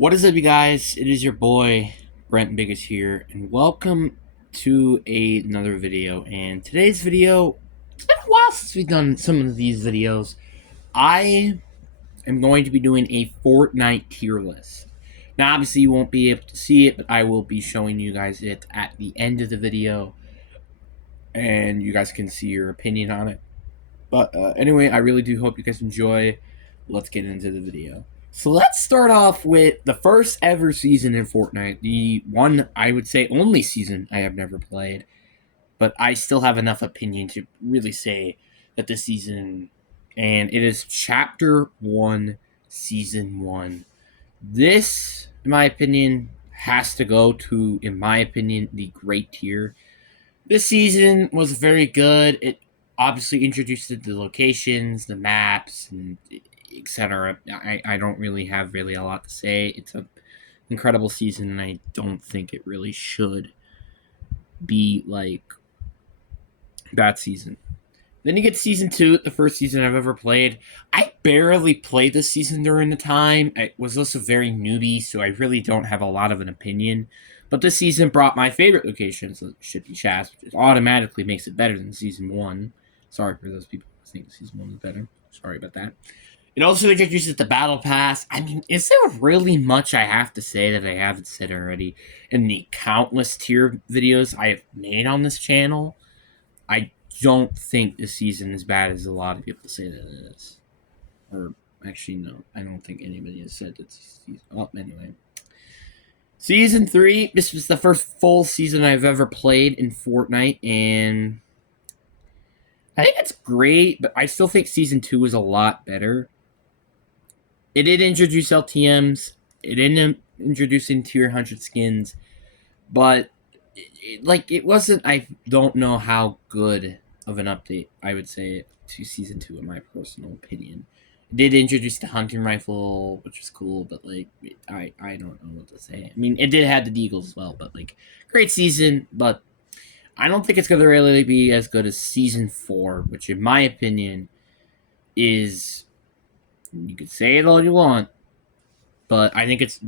What is up, you guys? It is your boy Brent Biggest here, and welcome to another video. And today's video, it's been a while since we've done some of these videos. I am going to be doing a Fortnite tier list. Now, obviously, you won't be able to see it, but I will be showing you guys it at the end of the video, and you guys can see your opinion on it. But anyway, I really do hope you guys enjoy. Let's get into the video. So let's start off with the first ever season in Fortnite. The one, I would say, only season I have never played. But I still have enough opinion to really say that this season, and it is Chapter 1, Season 1. This, in my opinion, has to go to, in my opinion, the great tier. This season was very good. It obviously introduced the locations, the maps, and etc. I don't really have really a lot to say. It's an incredible season, and I don't think it really should be like that season. Then you get season 2, the first season I've ever played. I barely played this season during the time. I was also very newbie, so I really don't have a lot of an opinion. But this season brought my favorite location, so it should be Shasta, which automatically makes it better than season 1. Sorry for those people who think season 1 is better. Sorry about that. It also introduces the battle pass. I mean, is there really much I have to say that I haven't said already in the countless tier videos I have made on this channel? I don't think this season is bad as a lot of people say that it is. Or actually, no, I don't think anybody has said it's season. Oh, anyway. Season 3, this was the first full season I've ever played in Fortnite, and I think it's great, but I still think Season 2 is a lot better. It did introduce LTMs, it ended up introducing tier 100 skins, but it wasn't, I don't know how good of an update I would say to Season 2 in my personal opinion. It did introduce the hunting rifle, which was cool, but I don't know what to say. I mean, it did have the deagles as well, but great season, but I don't think it's going to really be as good as Season 4, which in my opinion is, you could say it all you want, but I think it's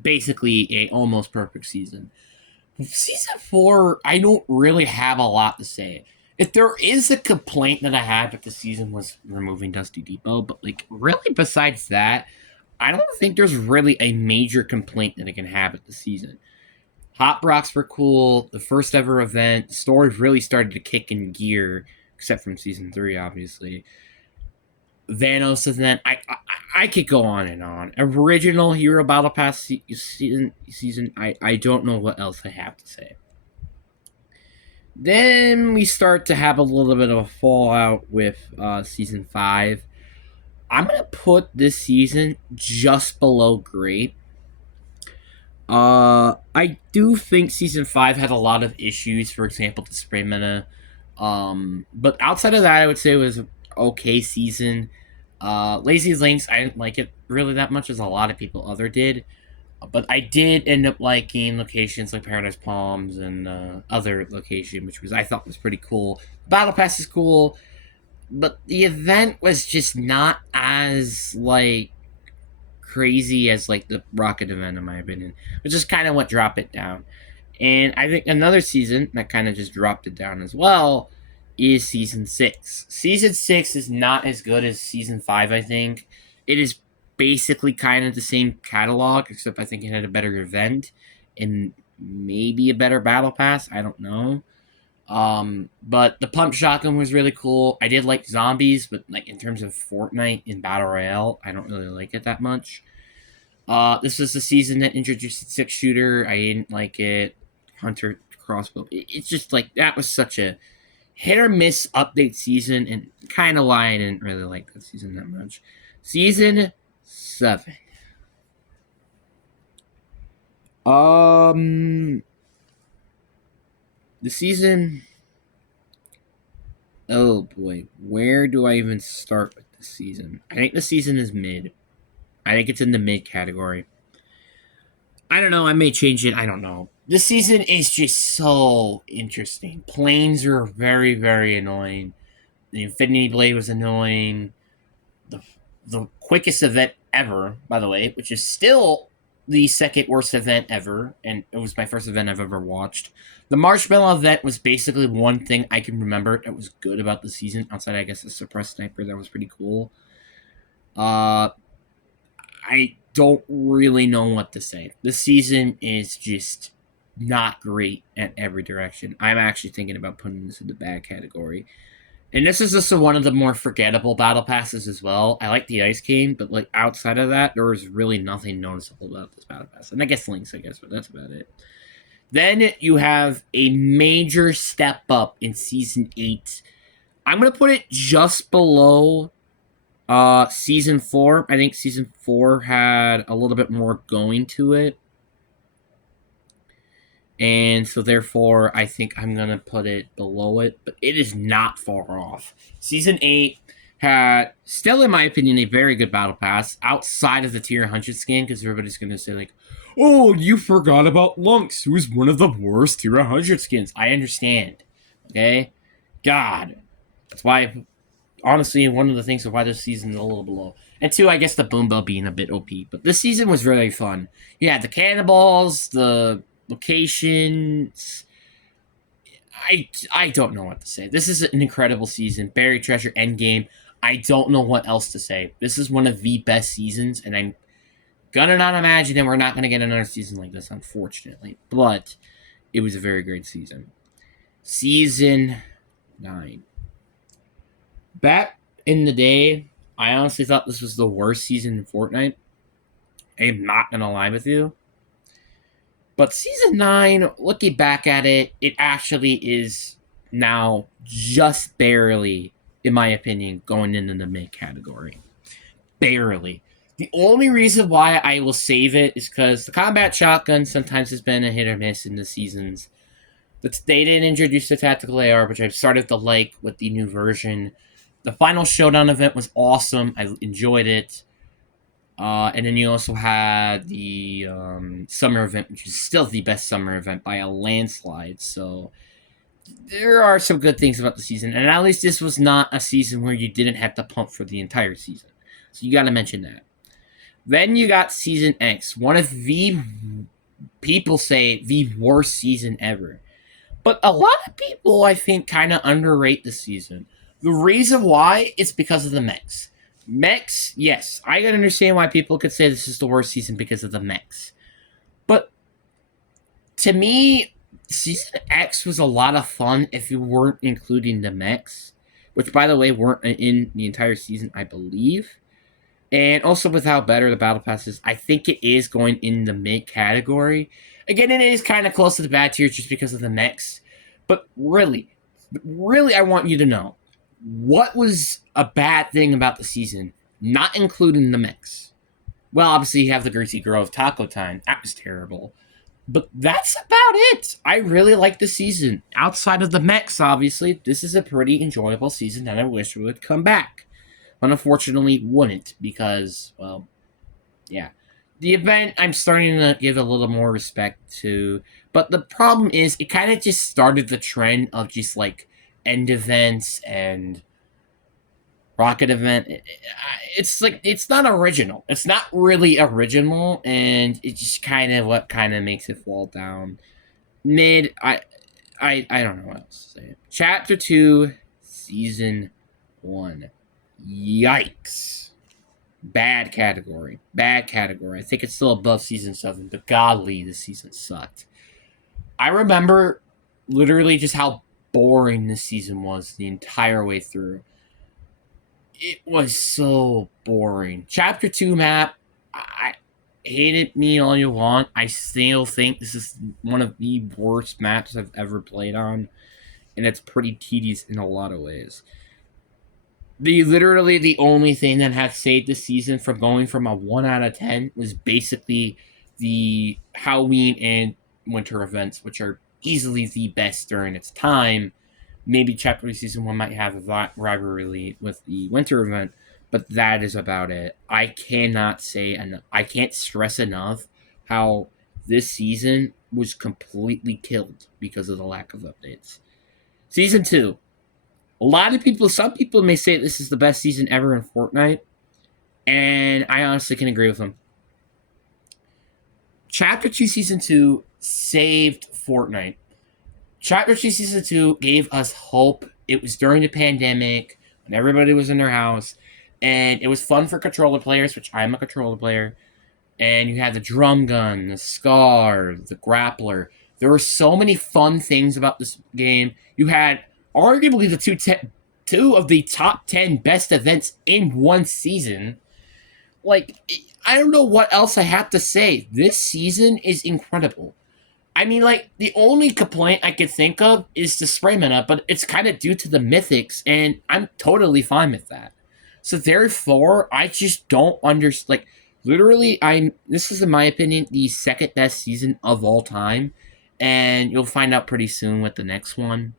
basically a almost perfect season. Season 4, I don't really have a lot to say. If there is a complaint that I have with the season was removing Dusty Depot, but really besides that, I don't think there's really a major complaint that I can have with the season. Hot Rocks were cool. The first ever event. The story really started to kick in gear, except from season 3, obviously. Vanos event. I could go on and on. Original Hero Battle Pass season. I don't know what else I have to say. Then we start to have a little bit of a fallout with season 5. I'm gonna put this season just below great. I do think season 5 had a lot of issues. For example, the spray meta. But outside of that, I would say it was an okay season. Lazy Links, I didn't like it really that much as a lot of people other did. But I did end up liking locations like Paradise Palms and other location, which I thought was pretty cool. Battle Pass is cool, but the event was just not as crazy as the Rocket event in my opinion, which is kind of what dropped it down. And I think another season that kind of just dropped it down as well is season 6. Season 6 is not as good as season 5, I think. It is basically kind of the same catalog, except I think it had a better event and maybe a better battle pass. I don't know. But the pump shotgun was really cool. I did like zombies, but in terms of Fortnite in Battle Royale, I don't really like it that much. This was the season that introduced the 6-shooter. I didn't like it. Hunter crossbow. It's just that was such a hit or miss update season, and kind of why I didn't really like that season that much. Season 7. The season. Oh boy, where do I even start with the season? I think the season is mid. I think it's in the mid category. I don't know. I may change it. I don't know. This season is just so interesting. Planes are very, very annoying. The Infinity Blade was annoying. The quickest event ever, by the way, which is still the second worst event ever, and it was my first event I've ever watched. The marshmallow event was basically one thing I can remember that was good about the season, outside I guess the suppressed sniper that was pretty cool. Uh, I don't really know what to say. This season is just not great at every direction. I'm actually thinking about putting this in the bad category. And this is just one of the more forgettable battle passes as well. I like the ice game, but like outside of that, there was really nothing noticeable about this battle pass. And I guess links, but that's about it. Then you have a major step up in season 8. I'm gonna put it just below season 4. I think season 4 had a little bit more going to it. And so therefore I think I'm gonna put it below it, but it is not far off. Season 8 had still, in my opinion, a very good battle pass outside of the tier 100 skin, because everybody's gonna say like, oh, you forgot about Lunks, who is one of the worst tier 100 skins. I understand. Okay? God. That's why, honestly, one of the things of why this season is a little below. And 2, I guess the Boom Bell being a bit OP. But this season was really fun. You had the cannonballs, the locations. I don't know what to say. This is an incredible season. Buried Treasure Endgame. I don't know what else to say. This is one of the best seasons, and I'm gonna not imagine that we're not gonna get another season like this, unfortunately. But it was a very great season. Season 9. Back in the day, I honestly thought this was the worst season in Fortnite. I'm not gonna lie with you. But season 9, looking back at it, it actually is now just barely, in my opinion, going into the mid category. Barely. The only reason why I will save it is because the combat shotgun sometimes has been a hit or miss in the seasons. But they didn't introduce the tactical AR, which I've started to like with the new version. The final showdown event was awesome. I enjoyed it. And then you also had the summer event, which is still the best summer event by a landslide. So there are some good things about the season. And at least this was not a season where you didn't have to pump for the entire season. So you got to mention that. Then you got Season X, one of the, people say, the worst season ever. But a lot of people, I think, kind of underrate the season. The reason why is because of the mechs. Mechs, yes, I can understand why people could say this is the worst season because of the mechs. But to me, Season X was a lot of fun if you weren't including the mechs, which, by the way, weren't in the entire season, I believe. And also with how better the battle pass is, I think it is going in the mid category. Again, it is kind of close to the bad tier just because of the mechs. But really, I want you to know, what was a bad thing about the season, not including the mechs? Well, obviously you have the Greasy Grove Taco Time. That was terrible. But that's about it. I really like the season. Outside of the mechs, obviously, this is a pretty enjoyable season that I wish would come back. But unfortunately, wouldn't because, well, yeah. The event I'm starting to give a little more respect to, but the problem is it kind of just started the trend of just like end events and rocket event. It's like it's not original. It's not really original, and it's just kind of what kind of makes it fall down. Mid, I don't know what else to say. Chapter 2, Season 1. Yikes. Bad category. Bad category. I think it's still above season 7, but godly, this season sucked. I remember literally just how boring this season was the entire way through. It was so boring. Chapter 2 map, I hate it me all you want. I still think this is one of the worst maps I've ever played on, and it's pretty tedious in a lot of ways. Literally the only thing that has saved the season from going from a 1 out of 10 was basically the Halloween and winter events, which are easily the best during its time. Maybe Chapter Season 1 might have a rivalry with the winter event, but that is about it. I cannot say, and I can't stress enough how this season was completely killed because of the lack of updates. Season 2. A lot of people, some people may say this is the best season ever in Fortnite, and I honestly can agree with them. Chapter 2 Season 2 saved Fortnite. Chapter 2 Season 2 gave us hope. It was during the pandemic when everybody was in their house, and it was fun for controller players, which I'm a controller player. And you had the drum gun, the scar, the grappler. There were so many fun things about this game. You had arguably the two of the top 10 best events in one season. Like, I don't know what else I have to say. This season is incredible. I mean, like, the only complaint I could think of is the spray mana, but it's kind of due to the mythics, and I'm totally fine with that. So therefore, I just don't understand. Like, literally, this is, in my opinion, the second best season of all time, and you'll find out pretty soon with the next one.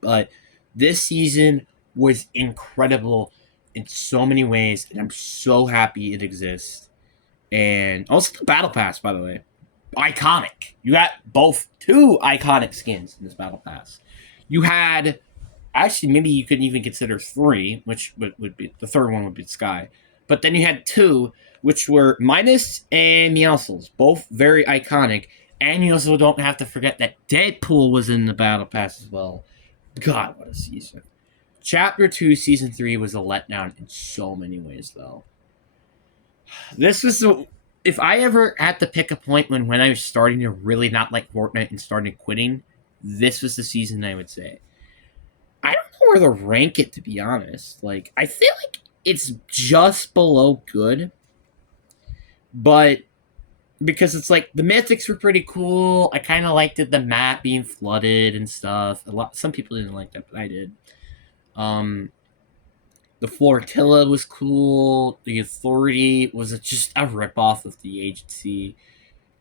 But this season was incredible in so many ways, and I'm so happy it exists. And also the battle pass, by the way, iconic. You got two iconic skins in this battle pass. You had, actually, maybe you could even consider three, which would be the third one would be Sky. But then you had two, which were Minus and Meowscles, both very iconic. And you also don't have to forget that Deadpool was in the battle pass as well. God, what a season. Chapter 2, Season 3 was a letdown in so many ways, though. This was if I ever had to pick a point when I was starting to really not like Fortnite and starting quitting, this was the season I would say. I don't know where to rank it, to be honest. Like, I feel like it's just below good, but because it's like the mythics were pretty cool. I kind of liked the map being flooded and stuff. Some people didn't like that, but I did. The Flortilla was cool. The Authority was just a ripoff of the Agency.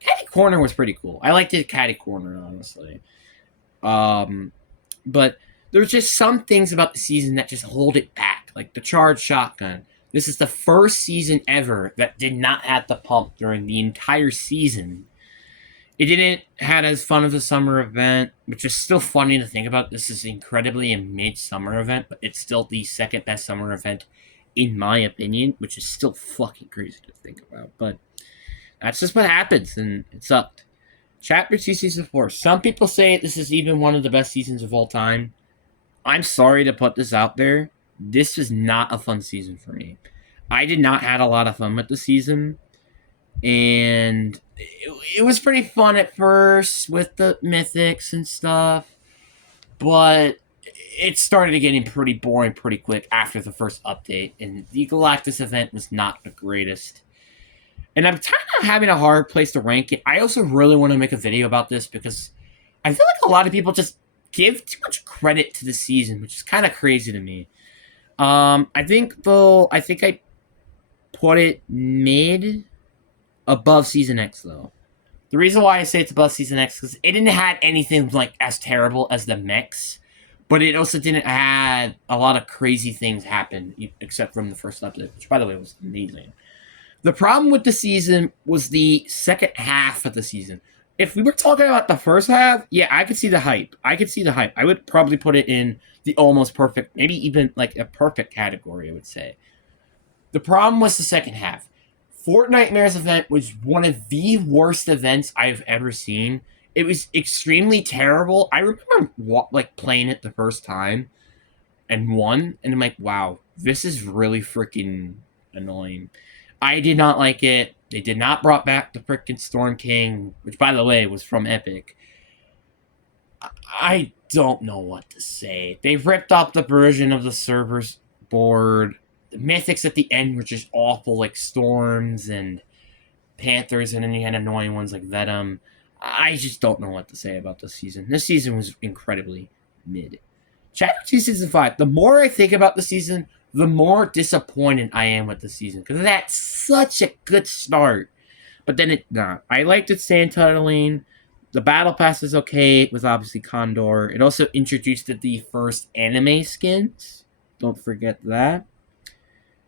Catty Corner was pretty cool. I liked the Catty Corner, honestly. But there's just some things about the season that just hold it back, like the Charged Shotgun. This is the first season ever that did not have the pump during the entire season. It didn't have as fun of a summer event, which is still funny to think about. This is incredibly a mid-summer event, but it's still the second best summer event, in my opinion, which is still fucking crazy to think about. But that's just what happens, and it sucked. Chapter 2, Season 4. Some people say this is even one of the best seasons of all time. I'm sorry to put this out there. This was not a fun season for me. I did not have a lot of fun with the season. And it was pretty fun at first with the mythics and stuff. But it started getting pretty boring pretty quick after the first update. And the Galactus event was not the greatest. And I'm kind of having a hard place to rank it. I also really want to make a video about this because I feel like a lot of people just give too much credit to the season, which is kind of crazy to me. I think I put it mid above Season X, though. The reason why I say it's above Season X is because it didn't have anything like as terrible as the mechs, but it also didn't have a lot of crazy things happen, except from the first update, which, by the way, was amazing. The problem with the season was the second half of the season. If we were talking about the first half, yeah, I could see the hype. I would probably put it in the almost perfect, maybe even like a perfect category, I would say. The problem was the second half. Fortnitemares event was one of the worst events I've ever seen. It was extremely terrible. I remember playing it the first time and won, and I'm like, wow, this is really freaking annoying. I did not like it. They did not brought back the freaking Storm King, which, by the way, was from Epic. I don't know what to say. They ripped off the version of the servers board. The mythics at the end were just awful, like Storms and Panthers, and then you had annoying ones like Venom. I just don't know what to say about this season. This season was incredibly mid. Chapter 2, Season 5. The more I think about the season, the more disappointed I am with the season. Because that's such a good start. But then it's not. I liked its sand tunneling. The battle pass is okay. It was obviously Condor. It also introduced the first anime skins. Don't forget that.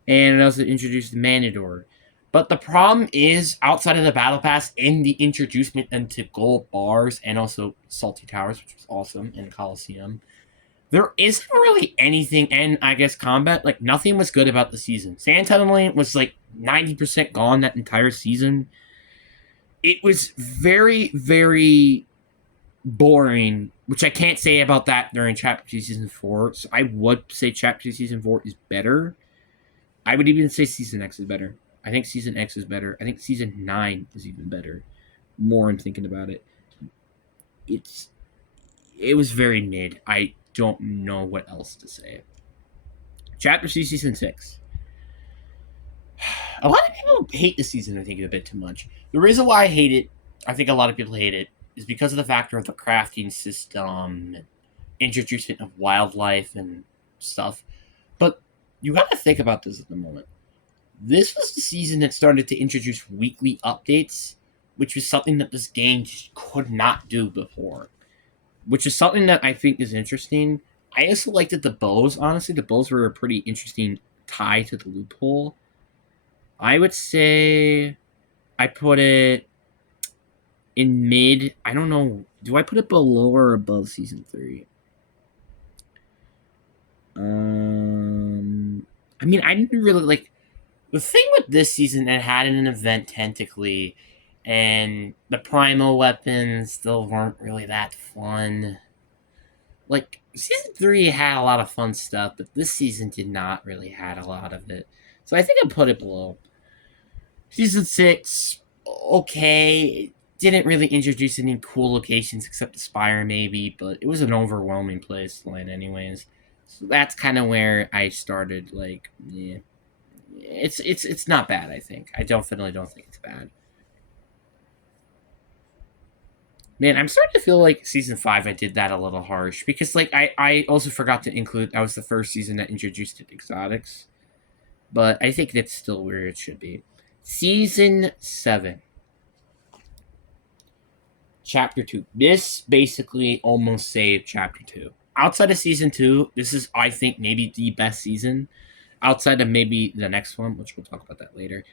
And it also introduced the Manador. But the problem is, outside of the battle pass and the introducement into gold bars and also Salty Towers, which was awesome, and Coliseum, there isn't really anything, and I guess combat, like, nothing was good about the season. Sand tunneling was, like, 90% gone that entire season. it was very, very boring, which I can't say about that during Chapter 2 Season 4. So I would say Chapter 2 Season 4 is better. I would even say Season X is better. I think Season X is better. I think Season 9 is even better. More I'm thinking about it. It was very mid. I don't know what else to say. Chapter 2 Season 6. A lot of people hate this season, I think, a bit too much. The reason why I hate it, I think a lot of people hate it, is because of the factor of the crafting system, introduction of wildlife and stuff. But you got to think about this at the moment. This was the season that started to introduce weekly updates, which was something that this game just could not do before. Which is something that I think is interesting. I also liked that the bows, honestly, the bows were a pretty interesting tie to the loophole. I would say I put it in mid. I don't know. Do I put it below or above season 3? I mean, I didn't really like the thing with this season. It had an event technically, and the primal weapons still weren't really that fun. Like season 3 had a lot of fun stuff, but this season did not really had a lot of it. So I think I put it below. Season 6, okay. Didn't really introduce any cool locations except the Spire, maybe, but it was an overwhelming place line, anyways. So that's kind of where I started. Like, yeah, it's not bad. I think I definitely don't think it's bad. Man, I'm starting to feel like season 5 I did that a little harsh because like I also forgot to include that was the first season that introduced exotics, but I think that's still where it should be. Season 7. Chapter 2. This basically almost saved Chapter 2. Outside of Season 2, this is, I think, maybe the best season. Outside of maybe the next one, which we'll talk about that later.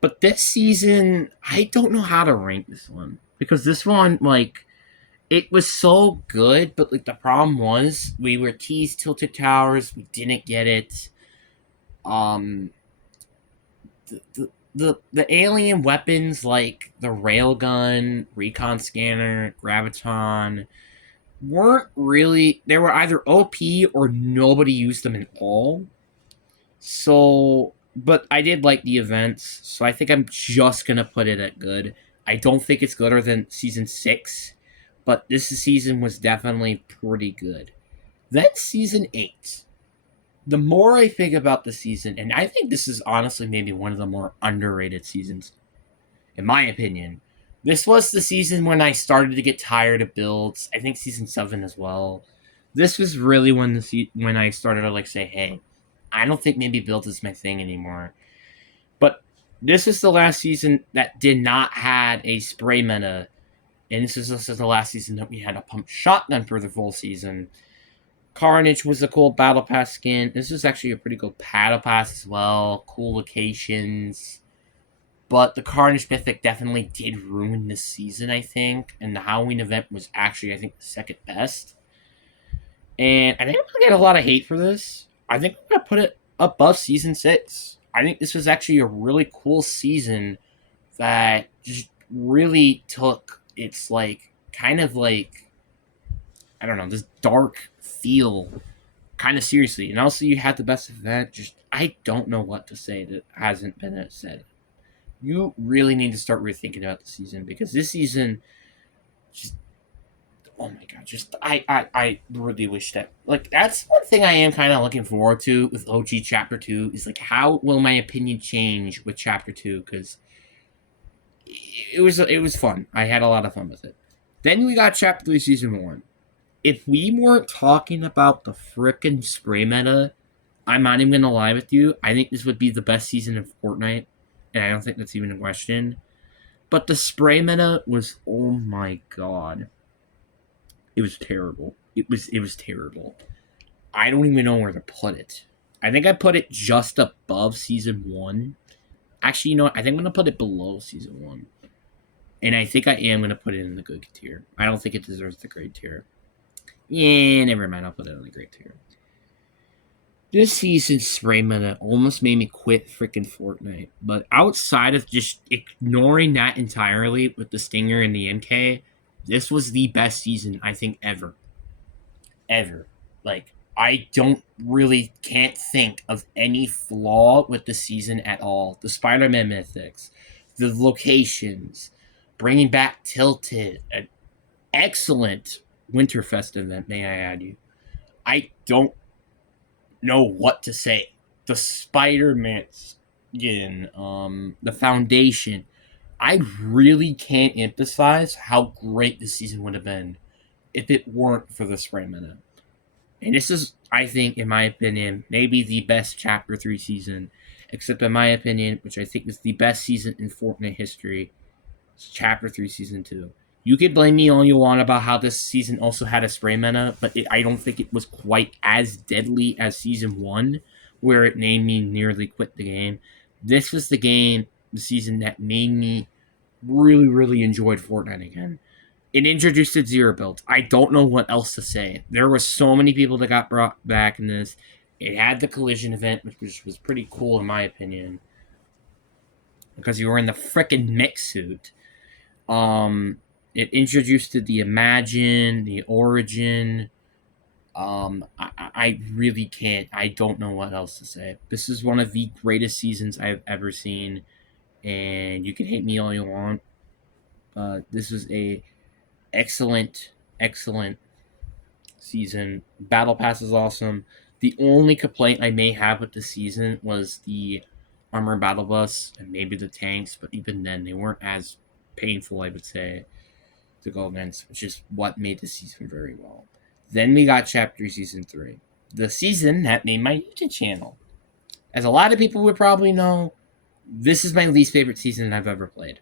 But this season, I don't know how to rank this one. Because this one, like, it was so good, but, like, the problem was we were teased Tilted Towers. We didn't get it. Um, the alien weapons like the railgun, recon scanner, graviton weren't really, they were either OP or nobody used them at all. So, but I did like the events, so I think I'm just gonna put it at good. I don't think it's gooder than season 6, but this season was definitely pretty good. Then season 8. The more I think about the season, and I think this is honestly maybe one of the more underrated seasons, in my opinion. This was the season when I started to get tired of builds. I think season 7 as well. This was really when when I started to like say, "Hey, I don't think maybe builds is my thing anymore." But this is the last season that did not had a spray meta, and this is also the last season that we had a pump shotgun for the full season. Carnage was a cool battle pass skin. This is actually a pretty cool battle pass as well. Cool locations. But the Carnage Mythic definitely did ruin this season, I think. And the Halloween event was actually, I think, the second best. And I think I'm going to get a lot of hate for this. I think I'm going to put it above season 6. I think this was actually a really cool season that just really took its, like, kind of like, I don't know, this dark feel kind of seriously. And also, you had the best event. Just, I don't know what to say that hasn't been said. You really need to start rethinking about the season because this season, just oh my god, just I really wish that like that's one thing I am kind of looking forward to with OG Chapter 2 is like how will my opinion change with Chapter 2 because it was fun. I had a lot of fun with it. Then we got Chapter 3 Season 1. If we weren't talking about the frickin' spray meta, I'm not even gonna lie with you. I think this would be the best season of Fortnite, and I don't think that's even a question. But the spray meta was oh my god. It was terrible. It was terrible. I don't even know where to put it. I think I put it just above season 1. Actually, you know what? I think I'm gonna put it below season 1. And I think I am gonna put it in the good tier. I don't think it deserves the great tier. Yeah, never mind. I'll put it in the great tier. This season's spray meta almost made me quit freaking Fortnite. But outside of just ignoring that entirely with the Stinger and the MK, this was the best season I think ever. Ever. Like, I don't really can't think of any flaw with the season at all. The Spider-Man mythics, the locations, bringing back Tilted, an excellent Winterfest event, may I add you. I don't know what to say. The Spider-Man skin, the Foundation. I really can't emphasize how great this season would have been if it weren't for the spray meta. And this is, I think, in my opinion, maybe the best Chapter 3 season, except in my opinion, which I think is the best season in Fortnite history, it's Chapter 3 Season 2. You can blame me all you want about how this season also had a spray meta, but I don't think it was quite as deadly as Season 1, where it made me nearly quit the game. This was the season that made me really, really enjoyed Fortnite again. It introduced its zero builds. I don't know what else to say. There were so many people that got brought back in this. It had the collision event, which was pretty cool in my opinion, because you were in the frickin' mix suit. It introduced the Imagine, the Origin. I really can't. I don't know what else to say. This is one of the greatest seasons I've ever seen, and you can hate me all you want. This was a excellent, excellent season. Battle Pass is awesome. The only complaint I may have with the season was the armor battle bus and maybe the tanks, but even then they weren't as painful, I would say, to go against, which is what made the season very well. Then we got Chapter Season 3, the season that made my YouTube channel. As a lot of people would probably know, this is my least favorite season I've ever played.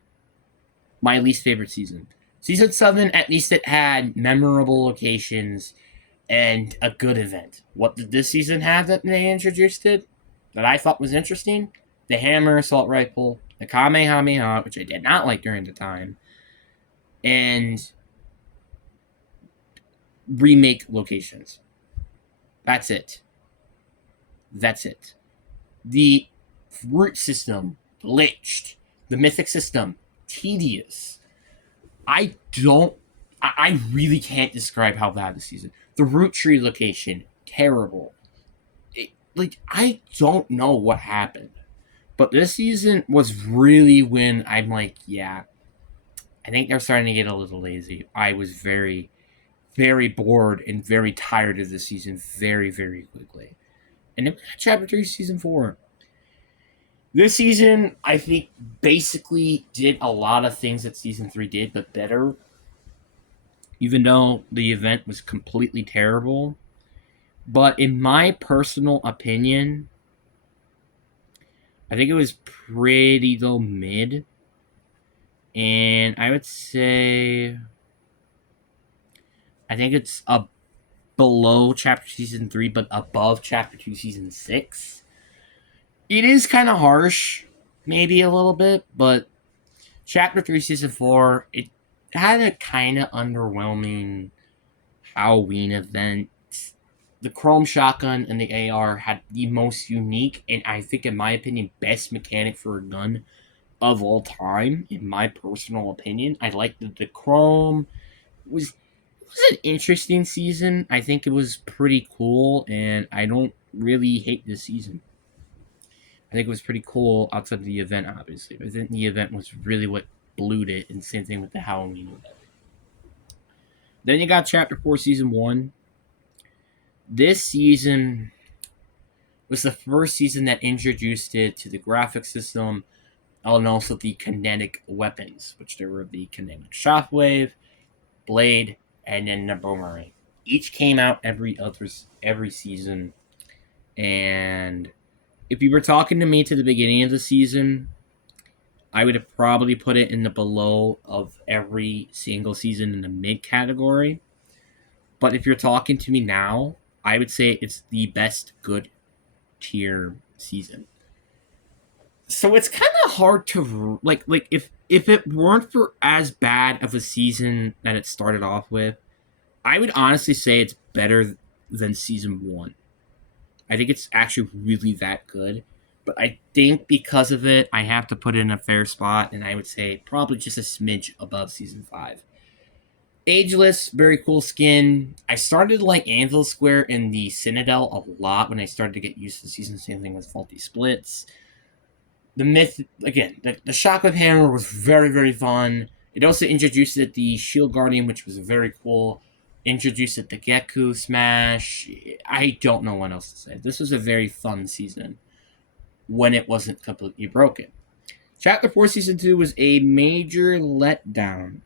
My least favorite season. Season 7, at least it had memorable locations and a good event. What did this season have that they introduced it that I thought was interesting? The hammer assault rifle, the Kamehameha, which I did not like during the time, and remake locations. That's it. That's it. The root system, glitched. The mythic system, tedious. I really can't describe how bad the season. The root tree location, terrible. I don't know what happened. But this season was really when I'm like, yeah, I think they're starting to get a little lazy. I was very, very bored and very tired of the season very, very quickly. And then we got Chapter 3, Season 4. This season, I think, basically did a lot of things that Season 3 did, but better. Even though the event was completely terrible. But in my personal opinion, I think it was pretty low mid. And I would say I think it's below Chapter Season 3, but above Chapter 2 Season 6. It is kind of harsh, maybe a little bit, but Chapter 3 Season 4, it had a kind of underwhelming Halloween event. The Chrome Shotgun and the AR had the most unique and I think, in my opinion, best mechanic for a gun of all time. In my personal opinion, I liked the Chrome. It was an interesting season. I think it was pretty cool, and I don't really hate this season. I think it was pretty cool outside of the event, obviously. But I think the event was really what blew it, and same thing with the Halloween event. Then you got Chapter 4, Season 1. This season was the first season that introduced it to the graphic system and also the kinetic weapons, which there were the kinetic shockwave, blade, and then the boomerang. Each came out every season, and if you were talking to me to the beginning of the season, I would have probably put it in the below of every single season in the mid category. But if you're talking to me now, I would say it's the best good tier season. So it's kind of hard to like if it weren't for as bad of a season that it started off with, I would honestly say it's better than season 1. I think it's actually really that good. But I think because of it, I have to put it in a fair spot, and I would say probably just a smidge above season 5. Ageless, very cool skin. I started to like Anvil Square and the Citadel a lot when I started to get used to the season. Same thing with Faulty Splits. The myth, again, the Shockwave Hammer was very, very fun. It also introduced it the Shield Guardian, which was very cool. Introduced it the Geku Smash. I don't know what else to say. This was a very fun season when it wasn't completely broken. Chapter 4 Season 2 was a major letdown.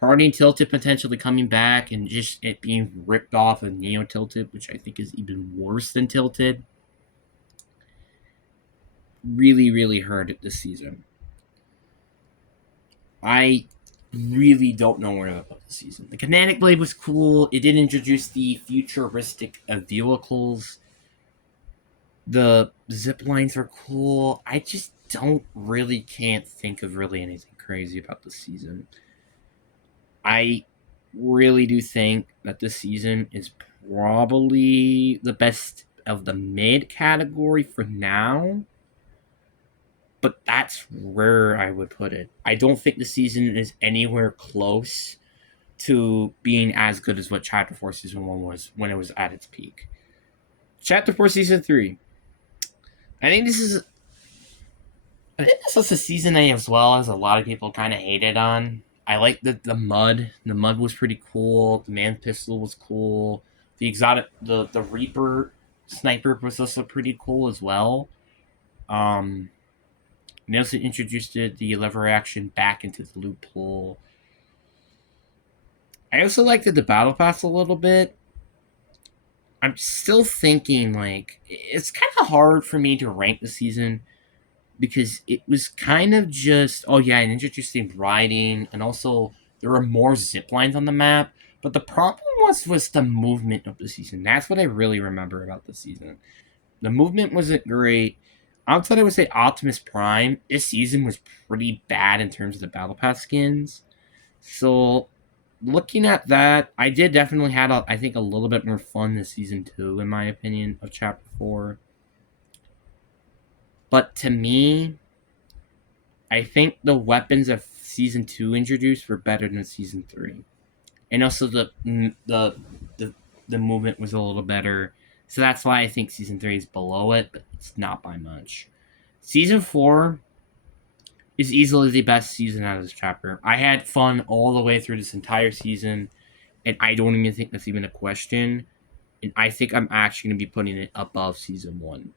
Harding Tilted potentially coming back and just it being ripped off of Neo Tilted, which I think is even worse than Tilted, really, really hurt it this season. I really don't know where about the season. The Kinetic Blade was cool. It did introduce the futuristic vehicles. The zip lines are cool. I just can't think of really anything crazy about the season. I really do think that this season is probably the best of the mid category for now. But that's where I would put it. I don't think the season is anywhere close to being as good as what Chapter 4 Season 1 was when it was at its peak. Chapter 4 Season 3. I think this was a season A as well, as a lot of people kind of hated on. I like the mud. The mud was pretty cool. The man pistol was cool. The exotic, the Reaper sniper was also pretty cool as well. They also introduced the lever action back into the loophole. I also liked the battle pass a little bit. I'm still thinking like it's kind of hard for me to rank the season because it was kind of just and introducing riding and also there were more zip lines on the map. But the problem was the movement of the season. That's what I really remember about the season. The movement wasn't great. Outside, I would say Optimus Prime. This season was pretty bad in terms of the Battle Pass skins. So, looking at that, I did definitely had I think a little bit more fun this season too, in my opinion, of Chapter 4. But to me, I think the weapons of Season 2 introduced were better than Season 3. And also the movement was a little better. So that's why I think Season 3 is below it, but it's not by much. Season 4 is easily the best season out of this chapter. I had fun all the way through this entire season, and I don't even think that's even a question. And I think I'm actually going to be putting it above Season 1.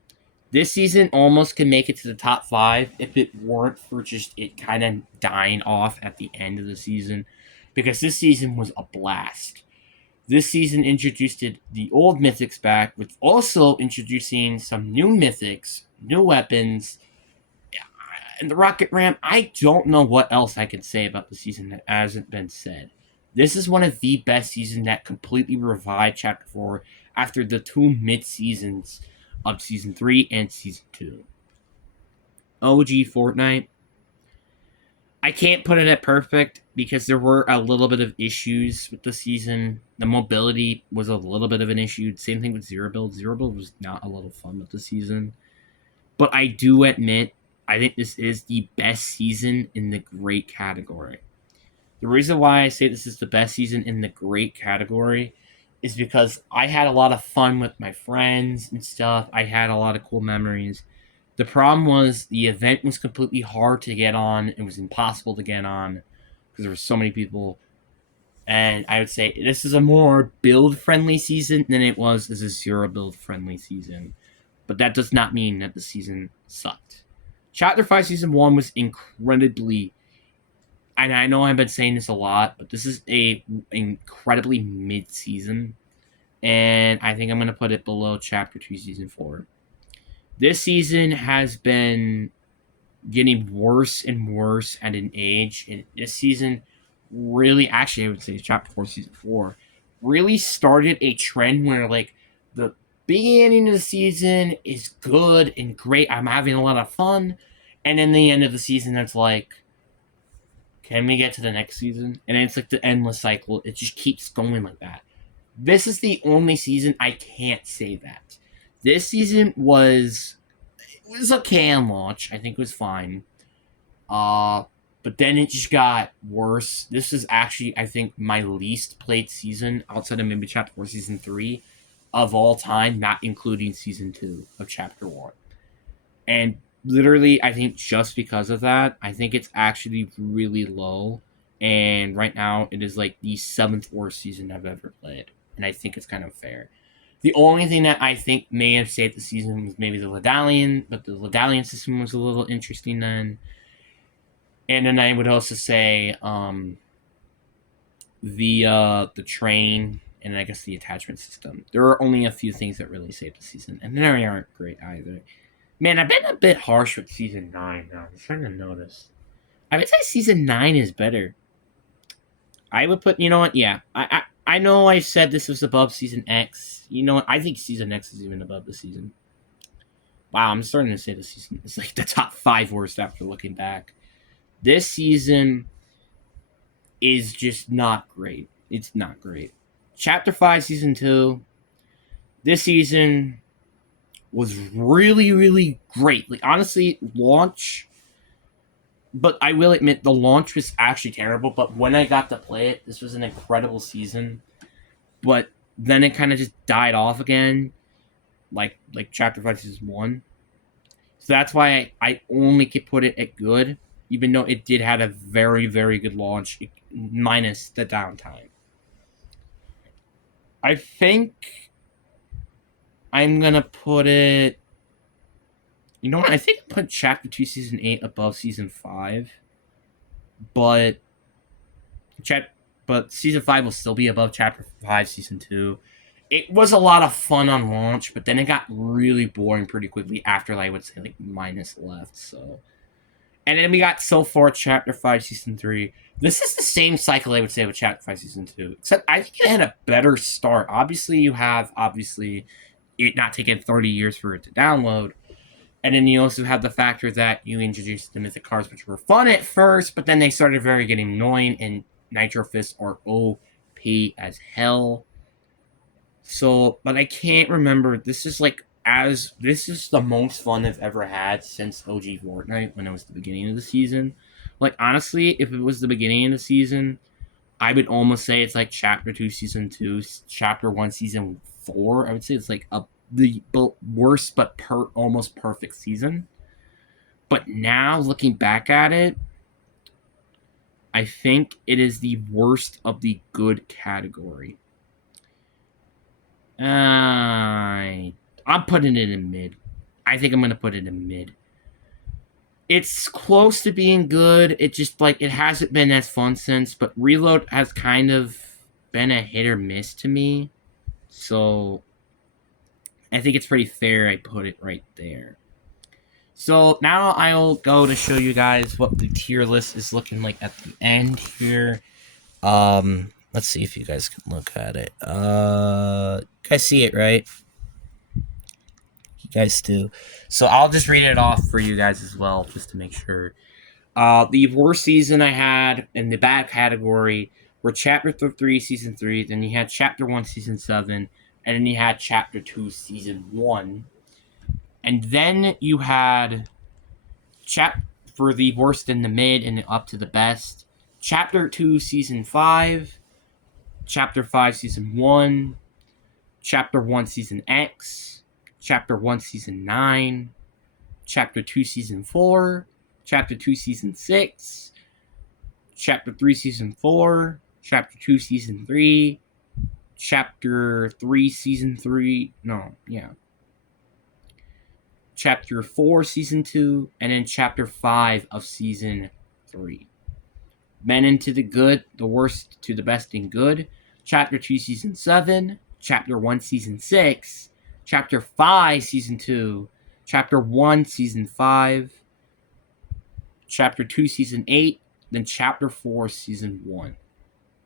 This season almost can make it to the top 5 if it weren't for just it kind of dying off at the end of the season, because this season was a blast. This season introduced the old mythics back, with also introducing some new mythics, new weapons, and the rocket ramp. I don't know what else I can say about the season that hasn't been said. This is one of the best seasons that completely revived Chapter 4 after the two mid-seasons of Season 3 and Season 2. OG Fortnite. I can't put it at perfect because there were a little bit of issues with the season. The mobility was a little bit of an issue. Same thing with Zero Build. Zero Build was not a little fun with the season. But I do admit, I think this is the best season in the great category. The reason why I say this is the best season in the great category is because I had a lot of fun with my friends and stuff. I had a lot of cool memories. The problem was the event was completely hard to get on. It was impossible to get on because there were so many people. And I would say this is a more build-friendly season than it was as a zero build-friendly season. But that does not mean that the season sucked. Chapter 5 Season 1 was incredibly... And I know I've been saying this a lot, but this is a incredibly mid-season. And I think I'm going to put it below Chapter 2 Season 4. This season has been getting worse and worse at an age. And this season really, actually, I would say Chapter 4 Season 4 really started a trend where, like, the beginning of the season is good and great. I'm having a lot of fun. And then the end of the season, it's like, can we get to the next season? And it's like the endless cycle. It just keeps going like that. This is the only season I can't say that. This season was okay on launch. I think it was fine. Uh, but then it just got worse. This is actually, I think, my least played season outside of maybe Chapter 4, Season 3 of all time, not including Season 2 of Chapter 1. And literally, I think just because of that, I think it's actually really low. And right now, it is like the 7th worst season I've ever played. And I think it's kind of fair. The only thing that I think may have saved the season was maybe the Ladalian, but the Ladalian system was a little interesting then. And then I would also say the train and I guess the attachment system. There are only a few things that really saved the season, and they aren't great either. Man, I've been a bit harsh with season 9 now. I'm trying to notice. I would say season 9 is better. I would put, you know what? Yeah, I know I said this was above season X. You know what? I think season X is even above the season. Wow, I'm starting to say the season is like the top 5 worst after looking back. This season is just not great. It's not great. Chapter 5, Season 2, this season was really, really great. Like, honestly, launch, but I will admit the launch was actually terrible. But when I got to play it, this was an incredible season. But then it kind of just died off again, like Chapter 5, Season 1. So that's why I only could put it at good, even though it did have a very, very good launch, minus the downtime. I think I'm gonna put it. You know what? I think I put Chapter 2, Season 8 above Season 5, but Season 5 will still be above Chapter 5, Season 2. It was a lot of fun on launch, but then it got really boring pretty quickly after, I would say, like, minus left. So, and then we got so far Chapter 5, Season 3. This is the same cycle I would say with Chapter 5, Season 2, except I think it had a better start. Obviously, you have, it not taking 30 years for it to download. And then you also have the factor that you introduced the mythic cards, which were fun at first, but then they started very getting annoying, and Nitro Fists are OP as hell. So, but I can't remember. This is the most fun I've ever had since OG Fortnite when it was the beginning of the season. Like, honestly, if it was the beginning of the season, I would almost say it's like Chapter 2, Season 2, Chapter 1, Season 4. I would say it's like the worst but almost perfect season. But now, looking back at it, I think it is the worst of the good category. I'm putting it in mid. I think I'm going to put it in mid. It's close to being good. It just, like, it hasn't been as fun since, but Reload has kind of been a hit or miss to me. So I think it's pretty fair I put it right there. So now I'll go to show you guys what the tier list is looking like at the end here. Let's see if you guys can look at it. You guys see it, right? You guys do. So I'll just read it off for you guys as well, just to make sure. The worst season I had in the bad category were Chapter 3, Season 3, then you had Chapter 1, Season 7, and then you had Chapter 2, Season 1. And then you had for the worst in the mid and up to the best, Chapter 2, Season 5, Chapter 5, Season 1, Chapter 1, Season X, Chapter 1, Season 9, Chapter 2, Season 4, Chapter 2, Season 6, Chapter 3, Season 4, Chapter 2, Season 3, Chapter 3, Season 3, Chapter 4, Season 2, and then Chapter 5 of Season 3. Men into the good, the worst to the best in good. Chapter 2, Season 7, Chapter 1, Season 6, Chapter 5, Season 2, Chapter 1, Season 5, Chapter 2, Season 8, then Chapter 4, Season 1.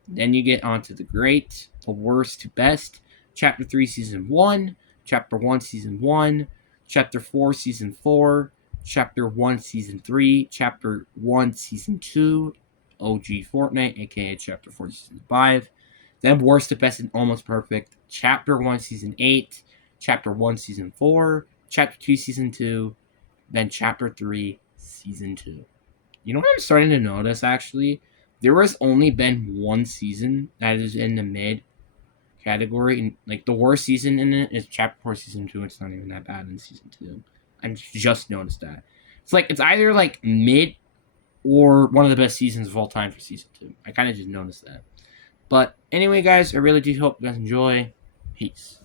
Then you get onto the great, the worst to best. Chapter 3, Season 1, Chapter 1, Season 1, Chapter 4, Season 4, Chapter 1, Season 3, Chapter 1, Season 2, OG Fortnite, aka Chapter 4, Season 5. Then worst to best and almost perfect. Chapter 1, Season 8, Chapter 1, Season 4, Chapter 2, Season 2, then Chapter 3, Season 2. You know what I'm starting to notice, actually? There has only been one season that is in the mid category. And, like, the worst season in it is Chapter 4, Season 2. It's not even that bad in Season 2. I just noticed that. It's like, it's either, like, mid or one of the best seasons of all time for Season 2. I kind of just noticed that. But anyway, guys, I really do hope you guys enjoy. Peace.